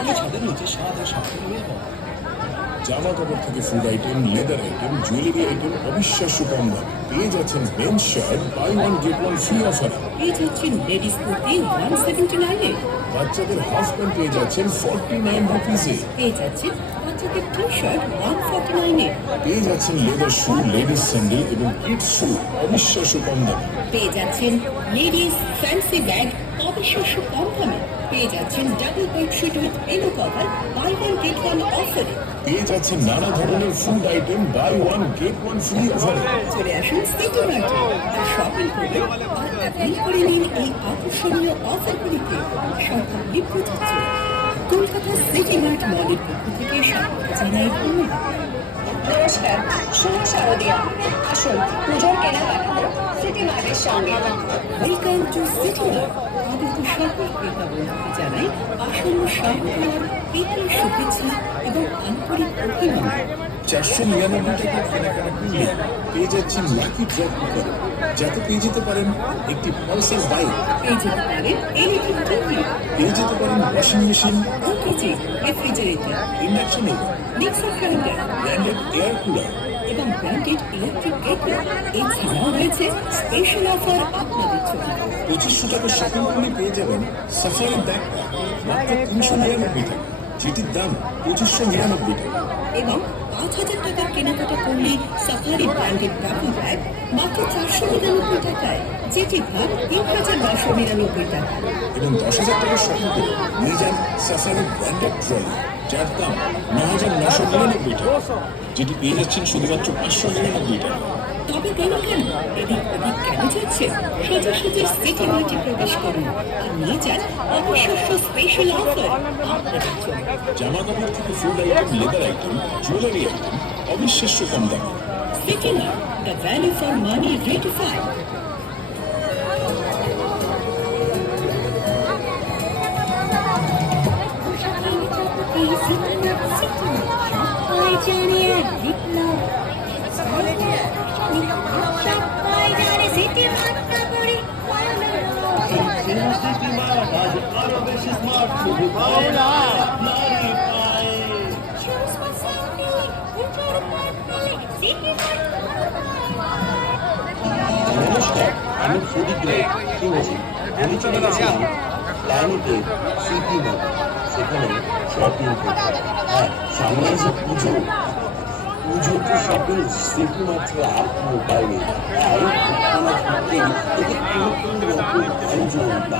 আমি ছাদের নিচে সাদা সাপের বের পাবো। জামা কাপড় থেকে food item, leather item, jewellery item অবিশ্বাস্য কম দামে পেয়ে যাচ্ছেন men's shirt buy one get one free অফারে। পেয়ে যাচ্ছেন লেডিস কুর্তি 179 বাচ্চাদের হাফ প্যান্ট পেয়ে যাচ্ছেন 49 রুপিসে। পেয়ে যাচ্ছেন বাচ্চাদের টি শার্ট 149 পেয়ে যাচ্ছেন লেদার শু, লেডিস স্যান্ডেল এবং কিডস শু অবিশ্বাস্য কম দামে। পেয়ে যাচ্ছেন লেডিস ফ্যান্সি ব্যাগ অবিশ্বাস্য কম দামে। পেয়ে যাচ্ছেন double bedsheet with pillow cover buy one get one অফারে। পেয়ে যাচ্ছেন নানা ধরনের food item buy one get one free অফারে। চলে আসুন সিটি মার্টে আর শপিং করুন আর অ্যাপ্লাই করে নিন এই আকর্ষণীয় অফারগুলিকে। সংখ্যাগুলি প্রযোজ্য। কলকাতা সিটি মার্ট মলের পক্ষ থেকে স্বাগত জানাই ধন্যবাদ। নমস্কার, শুভ শারদিয়া। আসুন পুজোর কেনাকাটা সিটি মার্টের সঙ্গে। Welcome to city mart. আগত সকল ক্রেতা বন্ধুকে জানাই আসন্ন শারদীয়ার প্রীতি শুভেচ্ছা এবং আন্তরিক অভিনন্দন। 499 টাকার কেনাকাটা করলে পেয়ে যাচ্ছেন লাকি ড্রপ কুপন, যাতে পেয়ে যেতে পারেন একটি পালসার বাইক, পেয়ে যেতে পারেন এলইডি টিভি, পেয়ে যেতে পারেন washing machine, OTG, refrigerator, induction oven, mixer grinder branded air cooler. এবং ব্র্যান্ডেড ইলেকট্রিক কেটল। এছাড়াও রয়েছে স্পেশাল অফার আপনাদের জন্য। 2500 টাকা শপিং করলে পেয়ে যাবেন সাফারি ব্যাকপ্যাক মাত্র 399 টাকা, যেটির দাম 2599 টাকা। এবং 5000 টাকার কেনাকাটা করলে সাফারি ব্র্যান্ডেড ট্রাভেল ব্যাগ মাত্র 499 টাকায়, যেটির দাম 3999 টাকা। এবং 10,000 টাকা শপিং করে নিয়ে যান সাফারি ব্র্যান্ডেড ট্রলি, যার দাম 9999 টাকা, যেটি পেয়ে যাচ্ছেন শুধুমাত্র 599 টাকা। তবে কেন এদিক ওদিক কেন যাচ্ছে? সোজাসুজি সিটি মার্টে প্রবেশ করুন আর নিয়ে যান অবিশ্বাস্য স্পেশাল অফার আপনাদের জন্য। জামা কাপড় থেকে food item, leather item, jewellery item অবিশ্বাস্য কম দামে। City Mart, the value for money ratified. নমস্কার, আমি ফুডি গ্রেড কিনেছি। আমি চলে গেছিলাম প্ল্যানেটে সিটি মার্ট, সেখানে শপিং করতে। হ্যাঁ, সামনে এসে পুজো, পুজোতে শপিং সিটি মার্ট ছাড়া আর কোনো উপায় নেই। তাই আমার ঘুরতেই দেখে নতুন নতুন ব্যঞ্জন